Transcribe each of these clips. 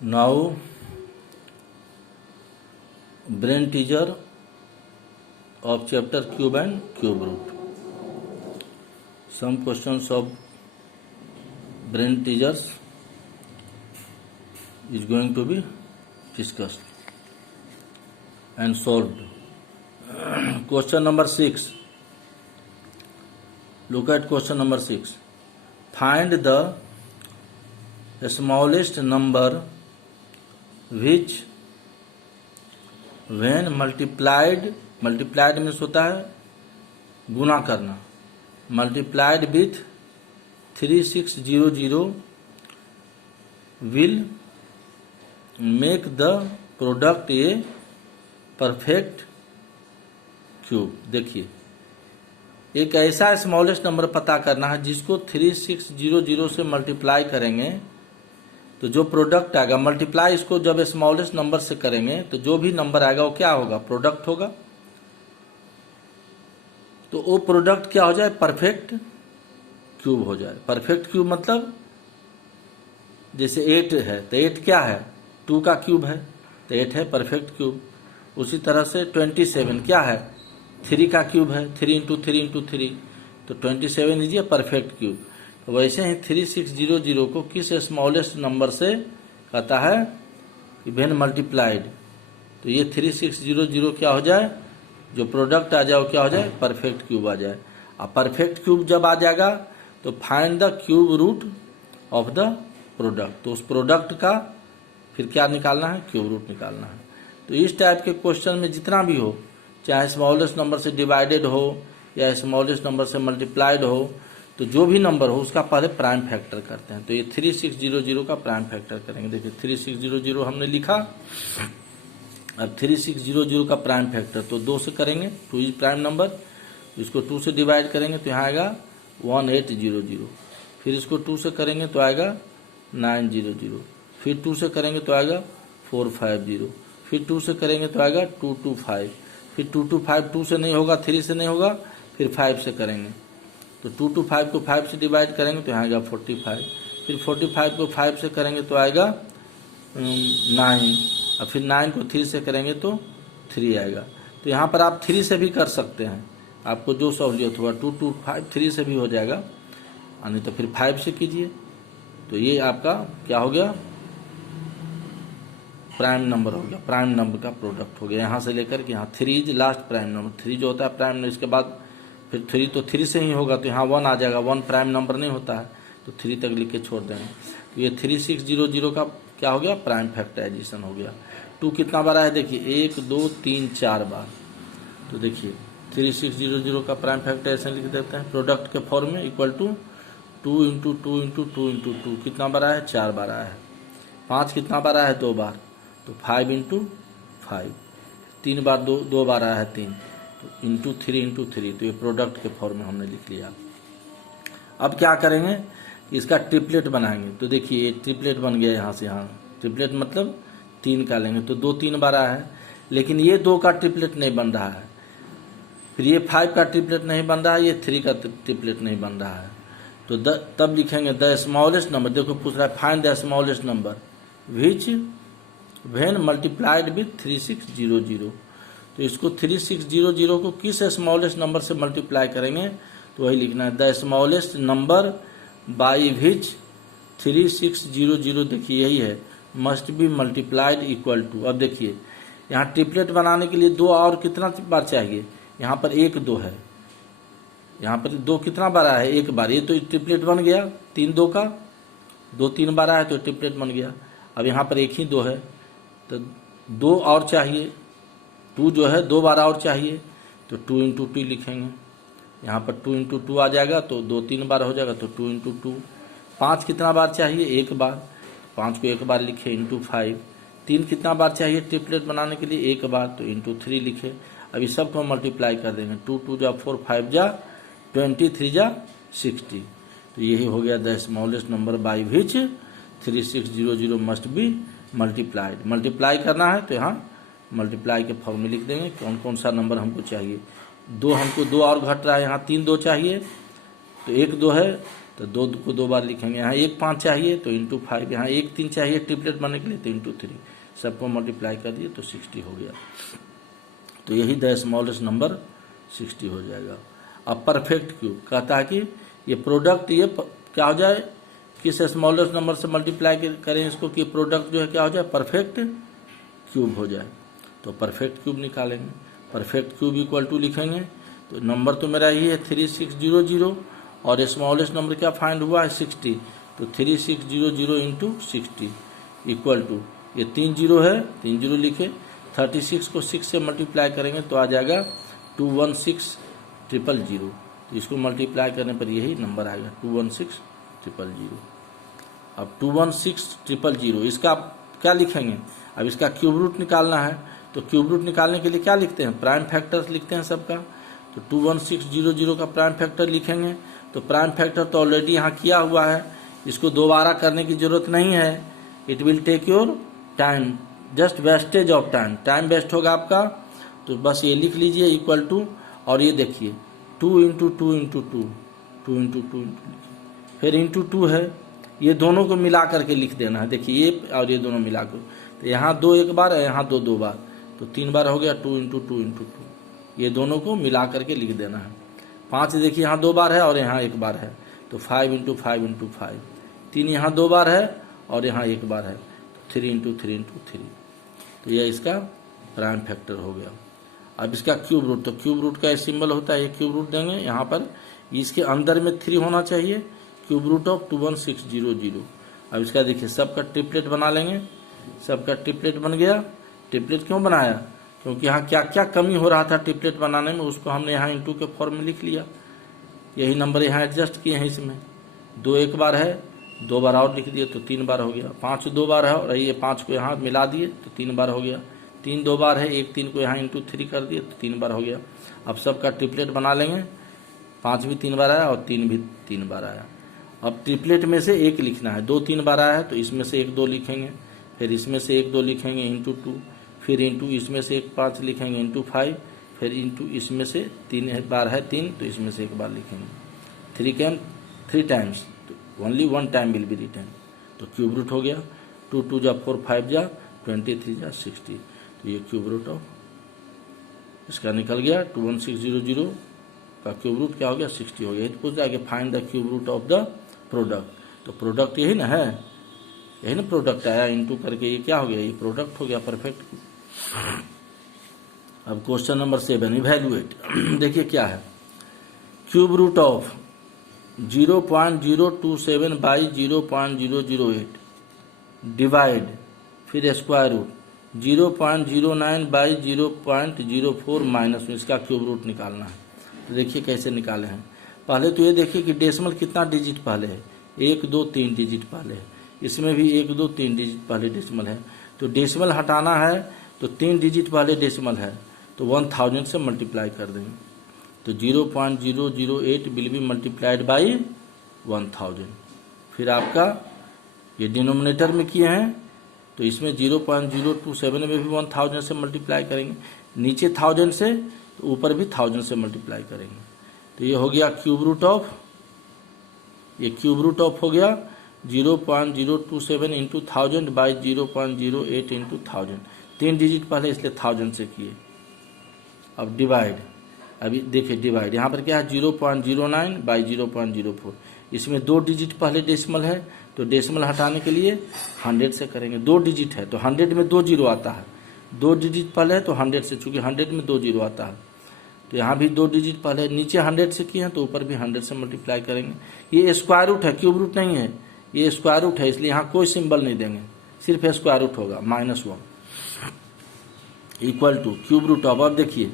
Now, brain teaser of chapter cube and cube root. Some questions of brain teasers is going to be discussed and solved. Question number 6. Look at question number 6. Find the smallest number which when multiplied means होता है गुना करना, multiplied with 3600 will make the product a perfect cube. देखिए, एक ऐसा smallest number पता करना है जिसको 3600 से मल्टीप्लाई करेंगे तो जो प्रोडक्ट आएगा, मल्टीप्लाई इसको जब स्मॉलेस्ट नंबर से करेंगे तो जो भी नंबर आएगा वो क्या होगा, प्रोडक्ट होगा. तो वो प्रोडक्ट क्या हो जाए, परफेक्ट क्यूब हो जाए. परफेक्ट क्यूब मतलब जैसे 8 है तो 8 क्या है, 2 का क्यूब है तो 8 है परफेक्ट क्यूब. उसी तरह से 27 क्या है, 3 का क्यूब है, 3 इंटू 3 इंटू 3 तो 27 इज ए परफेक्ट क्यूब. तो वैसे ही 3600 को किस स्मॉलेस्ट नंबर से कहता है कि व्हेन मल्टीप्लाइड, तो ये 3600 क्या हो जाए, जो प्रोडक्ट आ जाए वो क्या हो जाए, परफेक्ट क्यूब आ जाए. अब परफेक्ट क्यूब जब आ जाएगा तो find the cube root of the product. तो उस प्रोडक्ट का फिर क्या निकालना है, क्यूब रूट निकालना है. तो इस टाइप के क्वेश्चन में जितना भी हो, चाहे स्मॉलेस्ट नंबर से डिवाइडेड हो या स्मॉलेस्ट नंबर से मल्टीप्लाइड हो, तो जो भी नंबर हो उसका पहले प्राइम फैक्टर करते हैं. तो ये 3600 का प्राइम फैक्टर करेंगे. देखिए 3600 हमने लिखा. अब 3600 का प्राइम फैक्टर तो 2 से करेंगे, 2 इज प्राइम नंबर. इसको 2 से डिवाइड करेंगे तो यहाँ आएगा 1800. फिर इसको 2 से करेंगे तो आएगा 900. फिर 2 से करेंगे तो आएगा 450. फिर 2 से करेंगे तो आएगा 225. फिर 225 2 से नहीं होगा, 3 से नहीं होगा, फिर 5 से करेंगे तो 225 को 5 से डिवाइड करेंगे तो यहाँ आएगा 45. फिर 45 को 5 से करेंगे तो आएगा 9. और फिर 9 को 3 से करेंगे तो 3 आएगा. तो यहाँ पर आप 3 से भी कर सकते हैं, आपको जो सहूलियत होगा. 225 3 से भी हो जाएगा, नहीं तो फिर 5 से कीजिए. तो ये आपका क्या हो गया, प्राइम नंबर हो गया, प्राइम नंबर का प्रोडक्ट हो गया. यहाँ से लेकर के यहाँ 3 इज लास्ट प्राइम नंबर. 3 जो होता है प्राइम नंबर, इसके बाद फिर 3 तो 3 से ही होगा तो यहाँ 1 आ जाएगा. 1 प्राइम नंबर नहीं होता है तो 3 तक लिख के छोड़ देंगे. तो ये 3600 का क्या हो गया, प्राइम फैक्टराइजेशन हो गया. 2 कितना बार है, देखिए 1 2 3 4 बार. तो देखिए 3600 का प्राइम फैक्टराइजेशन लिख देते हैं प्रोडक्ट के फॉर्म में, equal to 2 into 2 into 2 into 2. कितना बार है, 4 बार आया है. 5 कितना बार आया है, 2 बार. तो 5 इंटू 5. 3 बार 2 बार आया है 3, तो इंटू 3 इंटू 3. तो ये प्रोडक्ट के फॉर्म में हमने लिख लिया. अब क्या करेंगे, इसका ट्रिपलेट बनाएंगे. तो देखिए ये ट्रिपलेट बन गया. यहाँ से यहाँ ट्रिपलेट मतलब 3 का लेंगे तो 2 3 बार आया है, लेकिन ये 2 का ट्रिपलेट नहीं बन रहा है. फिर ये 5 का ट्रिपलेट नहीं बन रहा है, ये 3 का ट्रिपलेट नहीं बन रहा है. तो तब लिखेंगे द स्मॉलेस्ट नंबर. देखो पूछ रहा है find the smallest number which when multiplied with 3600. तो इसको 3600 को किस स्मॉलेस्ट नंबर से मल्टीप्लाई करेंगे, तो वही लिखना है the smallest number by which 3600. देखिए यही है, must be multiplied equal to. अब देखिए यहाँ ट्रिपलेट बनाने के लिए 2 और कितना बार चाहिए, यहाँ पर 1 2 है, यहाँ पर 2 कितना बार आया है, 1 बार. ये तो ट्रिपलेट बन गया 3 2 का, 2 3 बार आया तो ट्रिपलेट बन गया. अब यहाँ पर 1 ही 2 है तो 2 और चाहिए. 2 जो है 2 बार और चाहिए तो 2 इंटू 2 लिखेंगे. यहाँ पर 2 इंटू 2 आ जाएगा तो 2 3 बार हो जाएगा तो 2 इंटू 2. 5 कितना बार चाहिए, 1 बार. 5 को 1 बार लिखे इंटू 5. 3 कितना बार चाहिए ट्रिपलेट बनाने के लिए, 1 बार, तो इंटू 3 लिखे. अभी सबको मल्टीप्लाई कर देंगे. 2 2 जा 4 5 जा 20 3 जा 60. तो यही हो गया the smallest number by which 3600 must be multiplied. Multiply करना है तो यहाँ मल्टीप्लाई के फॉर्म में लिख देंगे कौन कौन सा नंबर हमको चाहिए. 2 हमको 2 और घट रहा है, यहाँ 3 2 चाहिए तो 1 2 है तो 2 को 2 बार लिखेंगे। यहाँ 1 5 चाहिए तो इंटू 5, यहाँ 1 3 चाहिए ट्रिपलेट बनने के लिए तो इंटू 3, सबको मल्टीप्लाई कर दिए तो 60 हो गया। तो यही द स्मॉलेस्ट नंबर 60 हो जाएगा। अब परफेक्ट क्यूब कहता है कि ये प्रोडक्ट ये क्या हो जाए, किस स्मॉलेस्ट नंबर से मल्टीप्लाई करें इसको कि प्रोडक्ट जो है क्या हो जाए, परफेक्ट क्यूब हो जाए। तो परफेक्ट क्यूब निकालेंगे। परफेक्ट क्यूब इक्वल टू लिखेंगे, तो नंबर तो मेरा यही है 3600 और स्मॉलेस्ट नंबर क्या फाइंड हुआ है 60, तो 3600 इंटू 60 इक्वल टू, ये 3 जीरो है, 3 जीरो लिखे, 36 को 6 से मल्टीप्लाई करेंगे तो आ जाएगा 216000। तो इसको मल्टीप्लाई करने पर यही नंबर आएगा 216000। अब 216000 इसका क्या लिखेंगे, अब इसका क्यूब रूट निकालना है। तो क्यूब रूट निकालने के लिए क्या लिखते हैं, प्राइम फैक्टर्स लिखते हैं सबका। तो 21600 का प्राइम फैक्टर लिखेंगे। तो प्राइम फैक्टर तो ऑलरेडी यहाँ किया हुआ है, इसको दोबारा करने की जरूरत नहीं है। It will take your time, just wastage of time, time waste होगा आपका। तो बस ये लिख लीजिए इक्वल टू, और ये देखिए 2 इंटू 2 इंटू 2, 2 इंटू 2 फिर इंटू 2 है, ये दोनों को मिला करके लिख देना है। देखिए ये और ये दोनों मिला कर, तो यहाँ 2 एक बार है, यहाँ 2 2 बार, तो 3 बार हो गया 2 इंटू 2 इंटू 2, ये दोनों को मिला करके लिख देना है। 5 देखिए यहाँ 2 बार है और यहाँ 1 बार है, तो 5 इंटू 5 इंटू 5, 3 यहाँ 2 बार है और यहाँ 1 बार है, 3 इंटू 3 इंटू 3। तो यह इसका प्राइम फैक्टर हो गया। अब इसका क्यूब रूट, तो क्यूब रूट का सिंबल होता है, ये क्यूब रूट देंगे यहाँ पर, इसके अंदर में 3 होना चाहिए, क्यूब रूट ऑफ 21600। अब इसका देखिए सबका ट्रिपलेट बना लेंगे, सबका ट्रिपलेट बन गया। ट्रिपलेट क्यों बनाया, क्योंकि यहाँ क्या क्या कमी हो रहा था ट्रिपलेट बनाने में, उसको हमने यहाँ इंटू के फॉर्म में लिख लिया। यही नंबर यहाँ एडजस्ट किए हैं इसमें, 2 एक बार है, 2 बार और लिख दिए तो 3 बार हो गया। 5 2 बार है और ये 5 को यहाँ मिला दिए तो 3 बार हो गया। 3 2 बार है, 1 3 को यहाँ इंटू 3 कर दिए तो 3 बार हो गया। अब सबका ट्रिपलेट बना लेंगे, 5 भी 3 बार आया और 3 भी 3 बार आया। अब ट्रिपलेट में से एक लिखना है, 2 3 बार आया है तो इसमें से 1 2 लिखेंगे, फिर इसमें से 1 2 लिखेंगे इंटू 2, फिर इंटू इसमें से 1 5 लिखेंगे इंटू 5, फिर इंटू इसमें से 3 बार है 3 तो इसमें से 1 बार लिखेंगे। 3 टाइम्स, तो only 1 time will be return. तो क्यूब रूट हो गया, 2 2 जा 4 5 जा 23 जा 60। तो ये क्यूब रूट ऑफ इसका निकल गया, 21600 का क्यूब रूट क्या हो गया 60 हो गया। ये पूछ रहा है कि find the cube root of the product, तो प्रोडक्ट यही ना है, यही ना प्रोडक्ट आया इंटू करके, ये क्या हो गया, ये प्रोडक्ट हो गया परफेक्ट। अब क्वेश्चन नंबर 7 इवैल्यूएट। देखिए क्या है, cube root of 0.027 by 0.008 divide, फिर स्क्वायर रूट 0.09 बाई 0.04 माइनस में, इसका क्यूब रूट निकालना है। तो देखिए कैसे निकाले हैं। पहले तो ये देखिए कि डेसिमल कितना डिजिट पहले है, 1 2 3 डिजिट पहले है, इसमें भी 1 2 3 डिजिट पहले डेसिमल है। तो डेसिमल हटाना है तो 3 डिजिट पहले डेसिमल है, तो 1000 से मल्टीप्लाई कर देंगे। तो 0.008 विल बी मल्टीप्लाइड बाई 1000। फिर आपका ये डिनोमिनेटर में किए हैं तो इसमें 0.027 में भी 1000 से मल्टीप्लाई करेंगे, नीचे 1000 से तो ऊपर भी 1000 से मल्टीप्लाई करेंगे। तो ये हो गया क्यूब रूट ऑफ, ये क्यूब रूट ऑफ हो गया 0.027 इंटू 1000 बाई 0.08 इंटू 1000, 3 डिजिट पहले इसलिए 1000 से किए। अब डिवाइड, अभी देखिए डिवाइड यहाँ पर क्या है 0.09 बाई 0.04, इसमें 2 डिजिट पहले डेसिमल है तो डेसिमल हटाने के लिए 100 से करेंगे। 2 डिजिट है तो 100 में 2 जीरो आता है, 2 डिजिट पहले है तो 100 से, चूंकि 100 में 2 जीरो आता है तो यहाँ भी 2 डिजिट पहले, नीचे 100 से किए हैं तो ऊपर भी 100 से मल्टीप्लाई करेंगे। ये स्क्वायर रूट है, क्यूब रूट नहीं है, ये स्क्वायर रूट है, इसलिए यहाँ कोई सिंबल नहीं देंगे, सिर्फ स्क्वायर रूट होगा -1 equal to cube root of. अब देखिए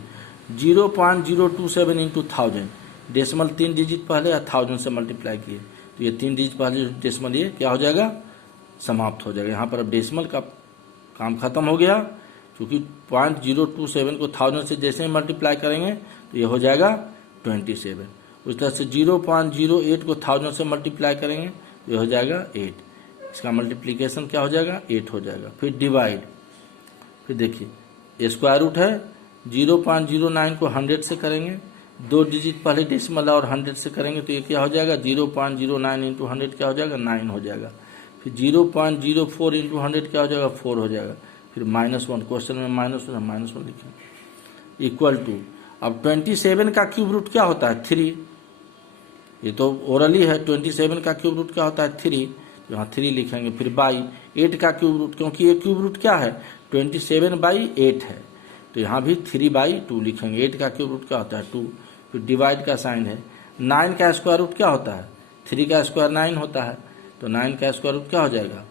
0.027 इंटू 1000, डेसिमल 3 डिजिट पहले 1000 से मल्टीप्लाई किए तो ये 3 डिजिट पहले डेसिमल ये क्या हो जाएगा, समाप्त हो जाएगा। यहाँ पर अब डेसिमल का काम खत्म हो गया, क्योंकि 0.027 को 1000 से जैसे ही मल्टीप्लाई करेंगे तो ये हो जाएगा 27। उस तरह से 0.08 को 1000 से मल्टीप्लाई करेंगे तो ये हो जाएगा 8, इसका मल्टीप्लीकेशन क्या हो जाएगा 8 हो जाएगा। फिर डिवाइड, फिर देखिए स्क्वायर रूट है 0.09 को 100 से करेंगे, 2 डिजिट पहले डेसिमल और 100 से करेंगे तो ये क्या हो जाएगा 0.09 इंटू 100 क्या हो जाएगा 9 हो जाएगा। फिर 0.04 इंटू 100 क्या हो जाएगा 4 हो जाएगा। फिर -1, क्वेश्चन में -1 लिखेंगे इक्वल टू। अब 27 का क्यूब रूट क्या होता है 3, ये तो ओरली है। 27 का क्यूब रूट क्या होता है 3, तो यहाँ 3 लिखेंगे। फिर बाई 8 का क्यूब रूट, क्योंकि ये क्यूब रूट क्या है 27/8 है, तो यहाँ भी 3/2 लिखेंगे। 8 का क्यूब रूट क्या होता है 2। फिर डिवाइड का साइन है। 9 का स्क्वायर रूट क्या होता है 3 का स्क्वायर 9 होता है, तो 9 का स्क्वायर रूट क्या हो जाएगा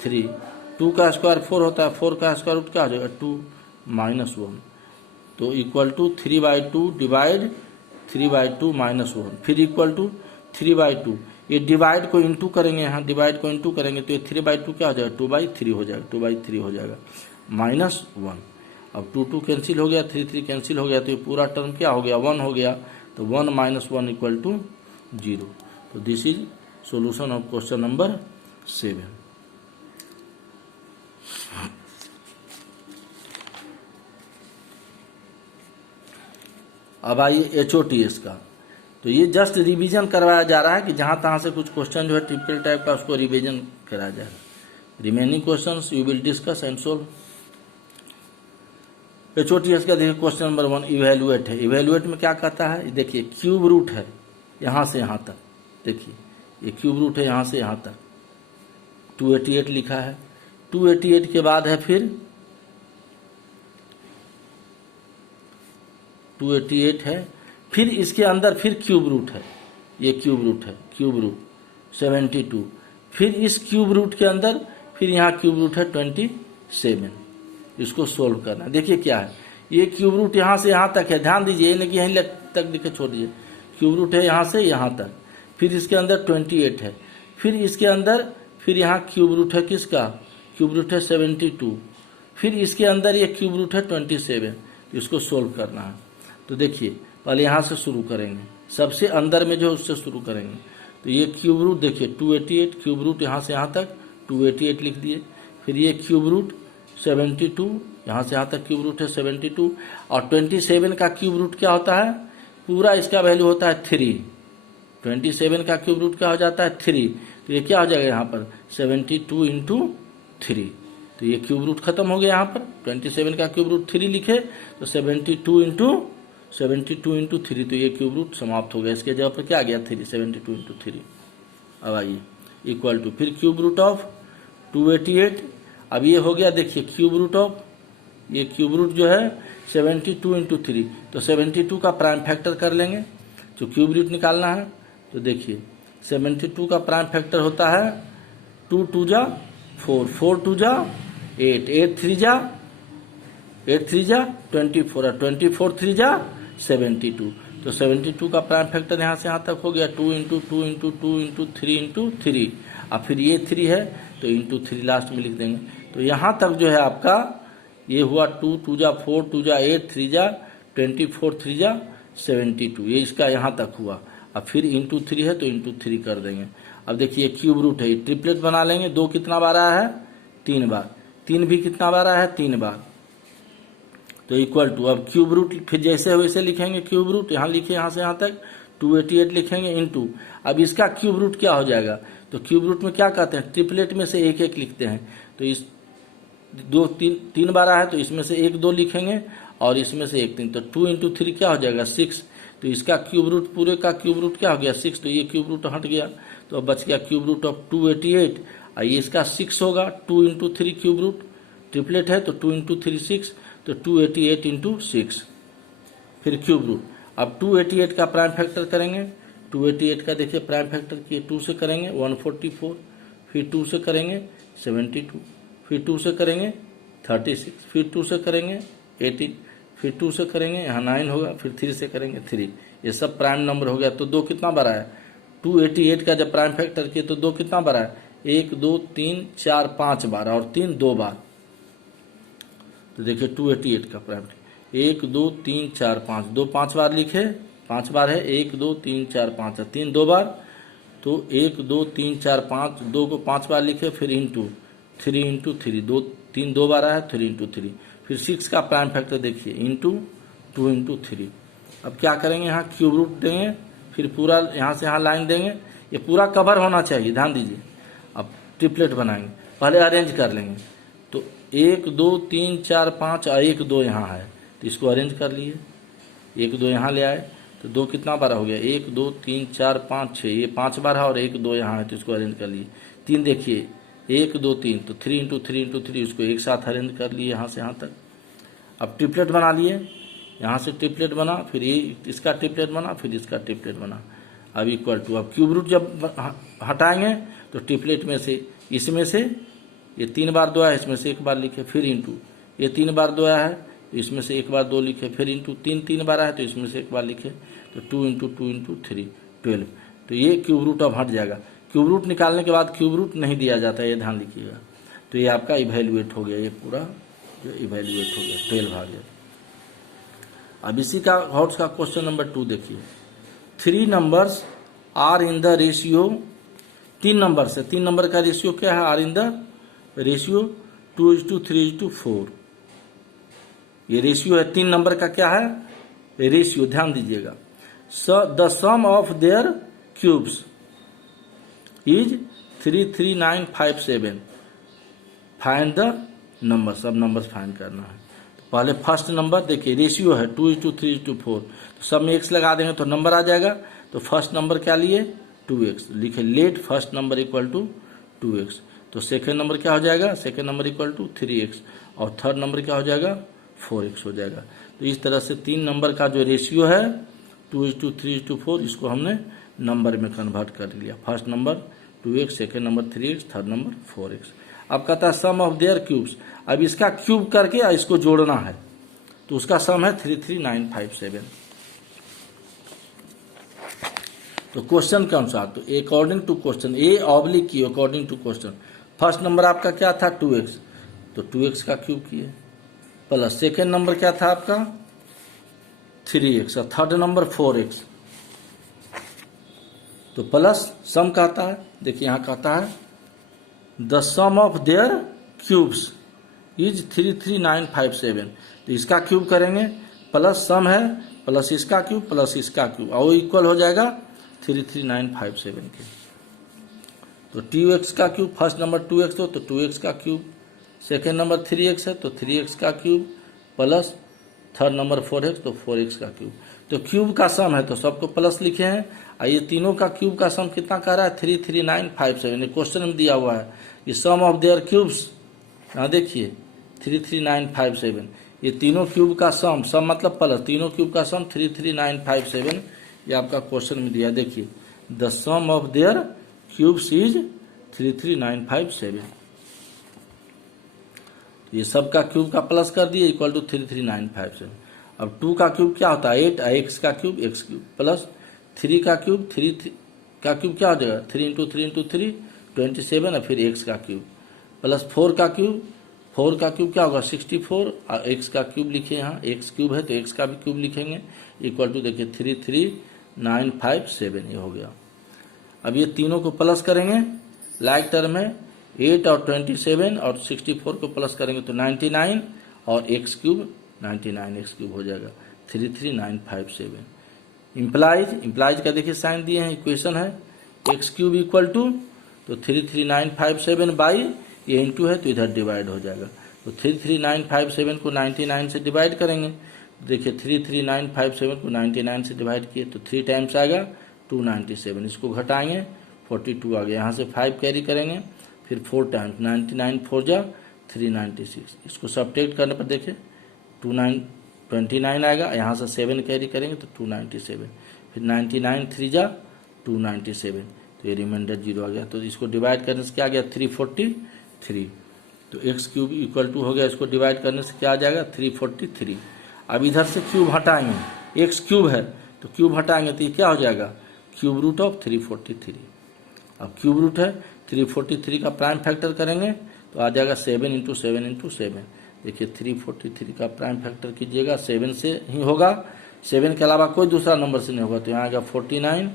3। 2 का स्क्वायर 4 होता है, 4 का स्क्वायर रूट क्या हो जाएगा 2 -1, तो इक्वल टू 3/2 डिवाइड 3/2 -1, फिर इक्वल टू 3/2। ये डिवाइड को इंटू करेंगे, यहाँ डिवाइड को इंटू करेंगे तो ये 3/2 क्या हो जाएगा 2/3 हो जाएगा, 2/3 हो जाएगा -1। अब 2 कैंसिल हो गया, 3 कैंसिल हो गया, तो ये पूरा टर्म क्या हो गया 1 हो गया, तो 1 - 1 इक्वल टू 0। तो this is solution of question number 7। अब आइए HOTS का, तो ये जस्ट रिवीजन करवाया जा रहा है कि जहां तहां से कुछ क्वेश्चन जो है टिपिकल टाइप का उसको रिवीजन कराया जाएगा। Remaining questions you will discuss and solve. HOTS का देखिए क्वेश्चन नंबर 1 इवेल्युएट है। इवेल्युएट में क्या कहता है, देखिए क्यूब रूट है यहाँ से यहाँ तक, देखिए ये क्यूब रूट है यहाँ से यहाँ तक 288 लिखा है। 288 के बाद है फिर 288 है, फिर इसके अंदर फिर क्यूब रूट है, ये क्यूब रूट है, क्यूब रूट 72, फिर इस क्यूब रूट के अंदर फिर यहाँ क्यूब रूट है 27, इसको सोल्व करना है। देखिए क्या है, ये क्यूब रूट यहाँ से यहाँ तक है, ध्यान दीजिए, नहीं कि यहीं तक लिखे छोड़ दीजिए। क्यूब रूट है यहाँ से यहाँ तक, फिर इसके अंदर 28 है, फिर इसके अंदर फिर यहाँ क्यूब रूट है किसका, क्यूब रूट है 72, फिर इसके अंदर ये क्यूब रूट है 27, इसको सोल्व करना है। तो देखिए पहले यहाँ से शुरू करेंगे, सबसे अंदर में जो उससे शुरू करेंगे। तो ये क्यूब रूट देखिए 288, क्यूब रूट यहाँ से यहाँ तक 288 लिख दिए, फिर ये क्यूब रूट 72, यहाँ से यहाँ तक क्यूब रूट है 72, और 27 का क्यूब रूट क्या होता है, पूरा इसका वैल्यू होता है 3। 27 का क्यूब रूट क्या हो जाता है 3, तो ये क्या हो जाएगा यहाँ पर 72 इंटू 3, तो ये क्यूब रूट खत्म हो गया। यहाँ पर 27 का क्यूब रूट 3 लिखे तो 72 इंटू 3, तो ये क्यूब रूट समाप्त हो गया। इसके जगह पर क्या आ गया 3, 72 इंटू 3। अब आइए इक्वल टू फिर क्यूब रूट ऑफ 288, अब ये हो गया देखिए क्यूब रूट ऑफ, ये क्यूब रूट जो है 72 इंटू 3, तो 72 का प्राइम फैक्टर कर लेंगे, तो क्यूब रूट निकालना है। तो देखिए 72 का प्राइम फैक्टर होता है 2 2 जा 4, 4 2 जा 8, 8 3 जा 24, 24 3 जा 72, तो 72 का प्राइम फैक्टर यहाँ से यहाँ तक हो गया 2 इंटू 2 इंटू 2 इंटू 3 इंटू 3, अब फिर ये 3 है तो इंटू 3 लास्ट में लिख देंगे। तो यहाँ तक जो है आपका ये हुआ 2 2 जा 4, 2 जा 8, 3 जा 24, 3 जा 72, ये इसका यहाँ तक हुआ। अब फिर इंटू 3 है तो इंटू 3 कर देंगे। अब देखिए क्यूब रूट है, ट्रिपलेट बना लेंगे। 2 कितना बार आया है 3 बार, 3 भी कितना बार आया है 3 बार, तो इक्वल टू अब क्यूब रूट फिर जैसे वैसे लिखेंगे। क्यूब रूट यहाँ लिखे, यहाँ से यहाँ तक 288 लिखेंगे इंटू, अब इसका क्यूब रूट क्या हो जाएगा, तो क्यूब रूट में क्या कहते हैं ट्रिपलेट में से एक एक लिखते हैं। तो इस 3 बार आया है तो इसमें से 1 2 लिखेंगे और इसमें से 1 3, तो 2 इंटू 3 क्या हो जाएगा 6, तो इसका क्यूब रूट पूरे का क्यूब रूट क्या हो गया 6, तो ये क्यूब रूट हट गया, तो अब बच गया क्यूब रूट ऑफ 288, और ये इसका 6 होगा। 2 इंटू 3 क्यूब रूट, ट्रिपलेट है तो 2 इंटू 3 6, तो 288 इंटू 6 फिर क्यूब रूट। अब 288 का प्राइम फैक्टर करेंगे, 288 का देखिए प्राइम फैक्टर किए 2 से करेंगे 144, फिर 2 से करेंगे 72, फिर 2 से करेंगे 36, फिर 2 से करेंगे 18, फिर 2 से करेंगे यहाँ 9 होगा, फिर 3 से करेंगे 3, ये सब प्राइम नंबर हो गया। तो 2 कितना बार आया 288 का जब प्राइम फैक्टर किए तो 2 कितना बार आया 1 2 3 4 5 बार, और 3 2 बार। तो देखिए 288 का प्राइम 1 2 3 4 5, 2 5 बार लिखे, 5 बार है 1 2 3 4 5, 3 2 बार, तो 1 2 3 4 5, 2 को 5 बार लिखे, फिर इंटू 3 इंटू 3, 2 3 2 बार आया 3 इंटू 3, फिर 6 का प्राइम फैक्टर देखिए इंटू 2 इंटू 3, अब क्या करेंगे, यहाँ क्यूब रूट देंगे, फिर पूरा यहाँ से यहाँ लाइन देंगे, ये पूरा कवर होना चाहिए, ध्यान दीजिए। अब ट्रिपलेट बनाएंगे, पहले अरेंज कर लेंगे। तो 1 2 3 4 5 और 1 2 यहाँ है, तो इसको अरेंज कर लिए। 1 2 यहाँ ले आए तो 2 कितना बार हो गया, 1 2 3 4 5 6, ये 5 बार है और 1 2 यहाँ है, तो इसको अरेंज कर लिए। 3 देखिए 1 2 3, तो 3 × 3 × 3, उसको एक साथ अरेंज कर लिए यहाँ से यहाँ तक। अब ट्रिपलेट बना लिए, यहाँ से ट्रिपलेट बना, फिर ये इसका ट्रिपलेट बना, फिर इसका ट्रिपलेट बना। अब इक्वल टू, अब क्यूब रूट जब हटाएंगे तो ट्रिपलेट में से, इसमें से ये 3 बार 2 है, इसमें से 1 बार लिखे, फिर इंटू ये 3 बार 2 है तो इसमें से 1 बार 2 लिखे, फिर इंटू 3 बार है तो इसमें से 1 बार लिखे, तो 2 × 2 × 3 12। तो ये क्यूब रूट अब हट जाएगा। क्यूब रूट निकालने के बाद क्यूब रूट नहीं दिया जाता, ये ध्यान लिखिएगा। तो ये आपका इवैल्यूएट हो गया, ये पूरा जो इवैल्यूएट हो गया, 12 आ गया। अब इसी का हॉट्स का क्वेश्चन नंबर 2 देखिए। 3 numbers are in the ratio, 3 number से, 3 नंबर का रेशियो क्या है, आर इन द रेशियो 2:3:4। ये रेशियो है, 3 नंबर का क्या है, रेशियो, ध्यान दीजिएगा। The sum of their cubes is 33957। Find the number, सब नंबर फाइंड करना है। पहले फर्स्ट नंबर देखिए, रेशियो है 2:3:4, तो सब में x लगा देंगे तो नंबर आ जाएगा। तो फर्स्ट नंबर क्या लिए, 2x लिखे, let first number equal to 2x। तो सेकेंड नंबर क्या हो जाएगा, second number equal to 3x, और थर्ड नंबर क्या हो जाएगा, 4x हो जाएगा। तो इस तरह से 3 नंबर का जो रेशियो है 2:3:4, इसको हमने नंबर में कन्वर्ट कर लिया। First number 2x, second number 3x, third number 4x। अब कहता है सम ऑफ देयर क्यूब्स, अब इसका क्यूब करके इसको जोड़ना है, तो उसका सम है 33957। तो क्वेश्चन के अनुसार, तो अकॉर्डिंग टू क्वेश्चन, ए की according to question, first number आपका क्या था 2x, तो 2x का क्यूब किए, प्लस सेकेंड नंबर क्या था आपका 3x, और थर्ड नंबर 4x, तो प्लस सम कहता है, देखिए यहां कहता है the sum of their cubes is 33957। तो इसका क्यूब करेंगे, प्लस सम है, प्लस इसका क्यूब, प्लस इसका क्यूब, और वो इक्वल हो जाएगा 33957 के। तो 2x का क्यूब, फर्स्ट नंबर 2x हो तो 2x का क्यूब, सेकेंड नंबर 3x है तो 3x का cube, plus third number 4x तो 4x का क्यूब। तो क्यूब का सम है तो सबको प्लस लिखे हैं, और ये तीनों का क्यूब का सम कितना कह रहा है 33957। क्वेश्चन में दिया हुआ है ये सम ऑफ देयर क्यूब्स, यहाँ देखिए 33957, ये तीनों क्यूब का सम, सम मतलब प्लस, तीनों क्यूब का सम 33957, ये आपका क्वेश्चन में दिया। देखिए the sum of their cubes is 33957, ये सब का क्यूब का प्लस कर दिए इक्वल टू 33957। अब 2 का क्यूब क्या होता है 8, x का क्यूब x क्यूब, प्लस 3 का क्यूब, 3 का क्यूब क्या हो जाएगा 3 × 3 × 3 27, और फिर x का क्यूब, प्लस 4 का क्यूब, 4 का क्यूब क्या होगा 64, और x का क्यूब लिखे, यहाँ x क्यूब है तो x का भी क्यूब लिखेंगे, इक्वल टू देखिए 33957, ये हो गया। अब ये तीनों को प्लस करेंगे लाइक टर्म में, 8 और 27 और 64 को प्लस करेंगे तो 99, और x क्यूब 99 x क्यूब हो जाएगा 33957। इम्प्लाइज का देखिए साइन दिए हैं, इक्वेशन है x क्यूब इक्वल टू, तो 33957 बाई ये इंटू है तो इधर डिवाइड हो जाएगा। तो 33957 को 99 से डिवाइड करेंगे, देखिए 33957 को 99 से डिवाइड किए तो 3 टाइम्स आएगा 297, इसको घटाएंगे 42 आ गया, यहाँ से 5 कैरी करेंगे, फिर 4 टाइम्स 99 4 जा 396, इसको सब्ट्रैक्ट करने पर देखिए 29 आएगा, यहाँ से 7 कैरी करेंगे तो 297, फिर 99 3 जा 297, तो ये रिमाइंडर 0 आ गया। तो इसको डिवाइड करने से क्या आ गया 343, तो x क्यूब इक्वल टू हो गया, इसको डिवाइड करने से क्या आ जाएगा 343। अब इधर से क्यूब हटाएंगे, x क्यूब है तो क्यूब हटाएंगे तो ये क्या हो जाएगा क्यूब रूट ऑफ 343। अब क्यूब रूट है 343 का प्राइम फैक्टर करेंगे तो आ जाएगा 7 × 7 × 7। देखिए 343 का प्राइम फैक्टर कीजिएगा, 7 से ही होगा, 7 के अलावा कोई दूसरा नंबर से नहीं होगा, तो यहाँ आएगा 49,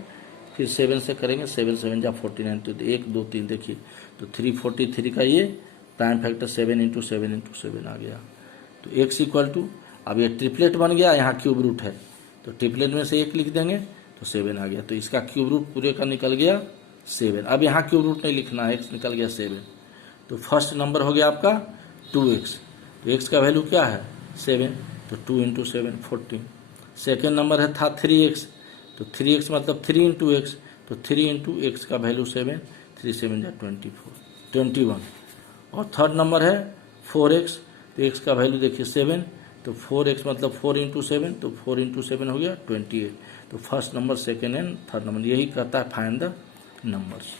फिर 7 से करेंगे, 7 7 जा 49, तो 1 2 3 देखिए, तो 343 का ये प्राइम फैक्टर 7 × 7 × 7 आ गया। तो x इक्वल टू, अब ये ट्रिपलेट बन गया, यहाँ क्यूब रूट है तो ट्रिपलेट में से 1 लिख देंगे तो 7 आ गया। तो इसका क्यूब रूट पूरे का निकल गया 7। अब यहाँ क्यूब रूट नहीं लिखना है, x निकल गया 7। तो फर्स्ट नंबर हो गया आपका 2x। तो x का वैल्यू क्या है 7, तो 2 × 7 14। सेकेंड नंबर है था 3x। तो 3x मतलब 3 × x, तो 3 × x का वैल्यू 7, 3 7 21। और थर्ड नंबर है 4x। तो x का वैल्यू देखिए 7, तो 4x मतलब 4 × 7, तो 4 × 7 हो गया 28। तो first number, second and third number, यही कहता है फाइंड द नंबर्स।